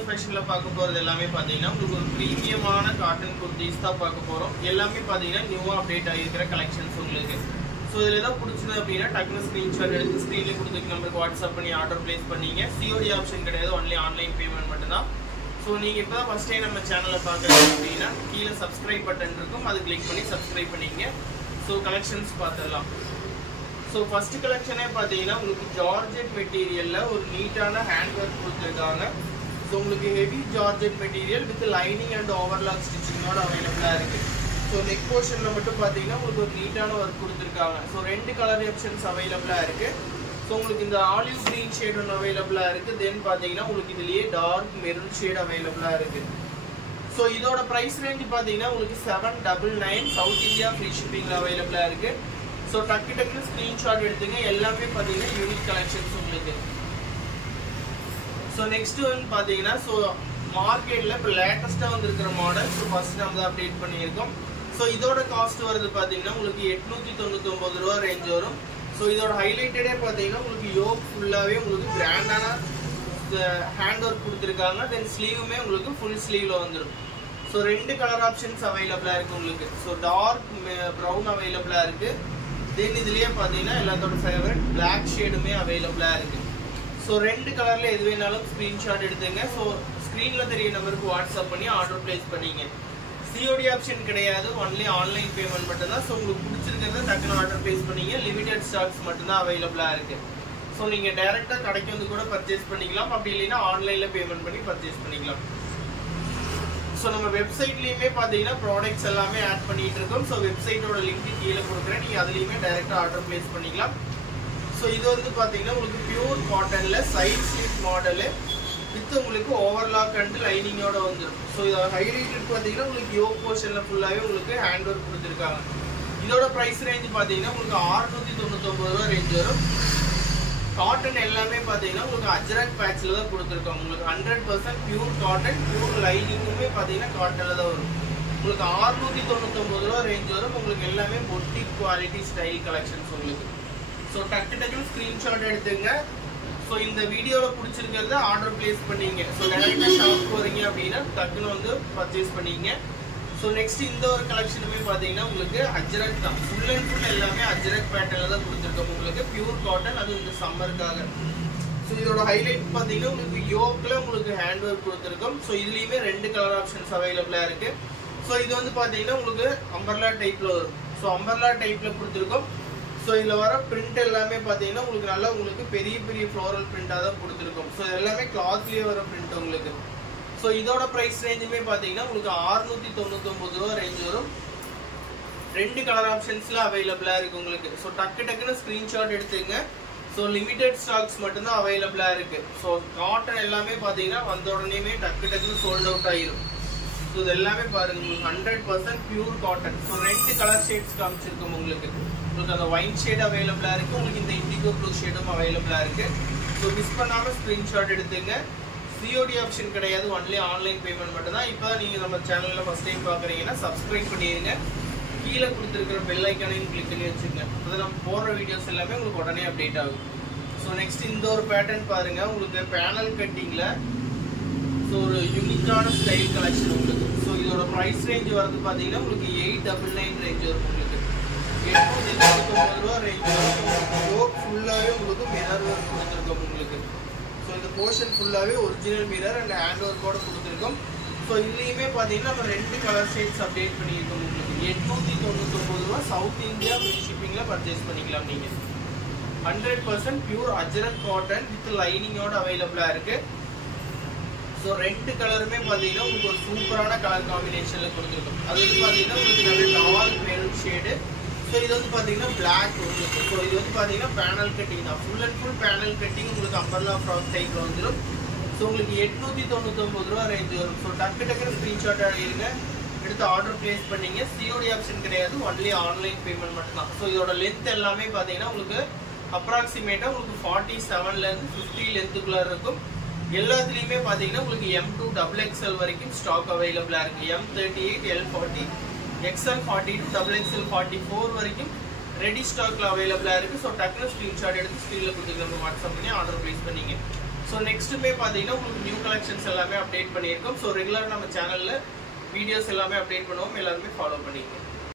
Channel Fashion la paaka poradhu ellame pathina ungalku or premium ana cotton kurtis da paaka porom ellame pathina new update aayirukra collections ungalku so idhula edha pudichudha appadina takna screenshot eduthu screen la kuduthuka number ku WhatsApp panni order place pannீங்க COD option kedaidu only online payment mattum da so neenga ipo first time நம்ம channel la paakradhu appadina keela subscribe button irukum adu click panni subscribe pannீங்க so collections paathalam so first collection e pathina ungalku georgette material la or neat ana hand work kuduthirukanga so ungalku heavy georgette material with lining and overlock stitching oda available ah irukku so neck portion la mattum pathina ungalku or neat ana work kuduthirukanga so rendu color options available ah irukku so ungalku inda olive green shade one available ah irukku then pathina ungalku idliye dark maroon shade available ah irukku so idoda price range pathina ungalku 799 South India free shipping la available ah irukku so takku screenshot eduthinga ellame pathina unique collections ungalku so next one pathina so market la latest ah vandirukra model so first nam update pannirukom so idoda cost varudhu pathina ungalku 899 rupees range varum so idoda highlighted e pathina ungalku yoke full ave ungalku grand ana hand work kuduthirukanga then sleeve me ungalku full sleeve la vandirum so rendu color options available ah irukku ungalku so dark brown available ah irukku then idliye pathina ellathoda favorite black shade me available ah irukku so rendu color la edhu venalum screenshot eduthenga so screen la theriya number ku WhatsApp panni order place pannீங்க COD option கிடையாது only online payment மட்டும் தான் so உங்களுக்கு பிடிச்சிருக்கிறத டக்குனு order place பண்ணீங்க limited stocks மட்டும் தான் available ah இருக்கு so நீங்க டைரக்ட்டா கடைக்கு வந்து கூட purchase பண்ணிக்கலாம் அப்படி இல்லனா ஆன்லைன்ல பேமெண்ட் பண்ணி purchase பண்ணிக்கலாம் so நம்ம வெப்சைட்லயே பாத்தீங்கன்னா products எல்லாமே ஆட் பண்ணிட்டு இருக்கோம் so வெப்சைட் ஓட லிங்க் கீழ கொடுக்கிறேன் நீங்க அதுலயே டைரக்ட்டா ஆர்டர் பிளேஸ் பண்ணிக்கலாம் so இது வந்து பாத்தீங்கன்னா உங்களுக்கு பியூர் காட்டன்ல சைடு ஸ்லிட் மாடல் வித் உங்களுக்கு ஓவர்லாக் அண்ட் லைனிங் ஓட வந்துரும் so இத ஹைலைட்டட் பாத்தீங்கன்னா உங்களுக்கு யோக் போர்ஷன்ல ஃபுல்லாவே உங்களுக்கு ஹேண்ட் வர்க் கொடுத்திருக்காங்க இதோட பிரைஸ் ரேஞ்ச் பாத்தீங்கன்னா உங்களுக்கு 699 ரூபாய் ரேஞ்ச் வரும் காட்டன் எல்லாமே பாத்தீங்கன்னா உங்களுக்கு அஜ்ரக் பேட்ச்ல தான் கொடுத்திருக்காங்க உங்களுக்கு 100% பியூர் காட்டன் பியூர் லைனிங்குமே பாத்தீங்கன்னா காட்டன்ல தான் வரும் உங்களுக்கு 699 ரூபாய் ரேஞ்ச் வரும் உங்களுக்கு எல்லாமே பொட்டிக் குவாலிட்டி ஸ்டைல் கலெக்ஷன்ஸ் உங்களுக்கு சோ டக்கு ஸ்கிரீன்ஷாட் எடுத்துங்க சோ இந்த வீடியோல பிடிச்சிருக்கிறத ஆர்டர் பிளேஸ் பண்ணீங்க சோ டைரக்ட்டா ஷாப் போறீங்க அப்படினா டக்குனு வந்து பர்சேஸ் பண்ணீங்க சோ நெக்ஸ்ட் இந்த ஒரு கலெக்ஷனுமே பாத்தீங்கன்னா உங்களுக்கு அஜ்ரக் தான் ஃபுல் அண்ட் ஃபுல் எல்லாமே அஜ்ரக் பேட்டர்ன்ல தான் கொடுத்திருக்கோம் உங்களுக்கு பியூர் காட்டன் அது இந்த சம்மர்க்காக சோ இதோட ஹைலைட் பாத்தீங்கன்னா உங்களுக்கு யோக்ல உங்களுக்கு ஹேண்ட் வர்க் கொடுத்திருக்கோம் சோ இதுலயுமே ரெண்டு கலர் ஆப்ஷன்ஸ் அவேலபிளா இருக்கு சோ இது வந்து பாத்தீங்கன்னா உங்களுக்கு அம்பர்லா டைப்ல வரும் சோ அம்பர்லா டைப்ல கொடுத்திருக்கோம் சோ இதுல வர print எல்லாமே பாத்தீங்கன்னா உங்களுக்கு நல்ல உங்களுக்கு பெரிய பெரிய floral print ஆ தான் கொடுத்திருக்கோம் சோ எல்லாமே clothலயே வர print உங்களுக்கு சோ இதோட பிரைஸ் ரேஞ்சுமே பாத்தீங்கன்னா உங்களுக்கு 699 ரூபாய் ரேஞ்ச் வரும் ரெண்டு கலர் ஆப்ஷன்ஸ்ல அவேலபிளா இருக்கு உங்களுக்கு சோ டக்குனு ஸ்கிரீன்ஷாட் எடுத்துங்க சோ லிமிடெட் ஸ்டாக்ஸ் மட்டும் தான் அவேலபிளா இருக்கு சோ காட்டன் எல்லாமே பாத்தீங்கன்னா வந்த உடனேமே டக்குனு சோல்ட் அவுட் ஆயிரும் சோ இது எல்லாமே பாருங்க உங்களுக்கு 100% பியூர் காட்டன் சோ ரெண்டு கலர் ஷேட்ஸ் காமிச்சிருக்கோம் உங்களுக்கு உங்களுக்கு அந்த ஒயிட் ஷேட் அவேலபிளா இருக்கு உங்களுக்கு இந்த இண்டிகோ ப்ளூ ஷேடும் அவேலபிளா இருக்கு சோ மிஸ் பண்ணாம ஸ்கிரீன்ஷாட் எடுத்துங்க COD ஆப்ஷன் கிடையாது only ஆன்லைன் பேமெண்ட் மட்டும் தான் இப்போ நீங்க நம்ம சேனல்ல ஃபர்ஸ்ட் டைம் பாக்குறீங்கன்னா சப்ஸ்கிரைப் பண்ணிடுங்க கீழ கொடுத்திருக்கிற பெல் ஐகானையும் கிளிக் பண்ணி வச்சுங்க அப்போ நம்ம போடுற வீடியோஸ் எல்லாமே உங்களுக்கு உடனே அப்டேட் ஆகும் சோ நெக்ஸ்ட் இந்த ஒரு பேட்டர்ன் பாருங்க உங்களுக்கு பேனல் கட்டிங்ல சோ ஒரு யூனிக்கான ஸ்டைல் கலெக்ஷன் உங்களுக்கு சோ இதோட பிரைஸ் ரேஞ்ச் வரது பாத்தீங்கன்னா உங்களுக்கு 899 ரேஞ்ச் வரும் உங்களுக்கு 899 ரூபாய் ரேஞ்ச் வரும் யோக் ஃபுல்லாவே உங்களுக்கு மிரர் வர்க் கொடுத்திருக்கோம் உங்களுக்கு சோ இந்த போர்ஷன் ஃபுல்லாவே original mirror and hand work ஓட கொடுத்திருக்கோம் சோ இதுலயுமே பாத்தீங்கன்னா நம்ம ரெண்டு கலர் ஷேட்ஸ் அப்டேட் பண்ணியிருக்கோம் உங்களுக்கு 899 ரூபாய் சவுத் இந்தியா ஃப்ரீ ஷிப்பிங்ல பர்ச்சேஸ் பண்ணிக்கலாம் நீங்க 100% pure Ajrakh cotton with lining ஓட அவேலபிளா இருக்கு சோ ரெண்டு கலருமே பாத்தீங்கன்னா உங்களுக்கு ஒரு சூப்பரான கலர் காம்பினேஷன்ல கொடுத்திருக்கோம் அது வந்து பாத்தீங்கன்னா உங்களுக்கு நல்ல டார்க் மெரூன் ஷேட் சோ இது வந்து பாத்தீங்கன்னா Black உங்களுக்கு சோ இது வந்து பாத்தீங்கன்னா பேனல் கட்டிங் தான் full and full panel cutting உங்களுக்கு அம்பர்லா ஃப்ராக் டைப்ல வந்துரும் சோ உங்களுக்கு 899 ரூபாய் ரேஞ்ச் வரும் சோ டக்குனு ஸ்கிரீன்ஷாட் எடுங்க எடுத்து ஆர்டர் பிளேஸ் பண்ணீங்க COD ஆப்ஷன் கிடையாது only ஆன்லைன் பேமெண்ட் மட்டும் தான் சோ இதோட லெந்த் எல்லாமே பாத்தீங்கன்னா உங்களுக்கு அப்ராக்ஸிமேட்டா உங்களுக்கு 47 ல இருந்து 50 லெந்த்க்குள்ள இருக்கும் எல்லாத்துலயுமே பாத்தீங்கன்னா உங்களுக்கு M2 XXL வரைக்கும் ஸ்டாக் அவேலபிளா இருக்கு M38 L40 XL40 to XXL 44 வரைக்கும் ரெடி ஸ்டாக்ல அவேலபிளா இருக்கு சோ டக்குனு ஸ்கிரீன்ஷாட் எடுத்து ஸ்கிரீன்ல கொடுத்துங்க நம்ம வாட்ஸ்அப் பண்ணி ஆர்டர் பிளேஸ் பண்ணீங்க ஸோ நெக்ஸ்ட்டுமே பார்த்தீங்கன்னா உங்களுக்கு நியூ கலெக்ஷன்ஸ் எல்லாமே அப்டேட் பண்ணியிருக்கோம். ஸோ ரெகுலராக நம்ம சேனலில் வீடியோஸ் எல்லாமே அப்டேட் பண்ணுவோம், எல்லாருமே ஃபாலோ பண்ணிக்கோங்க.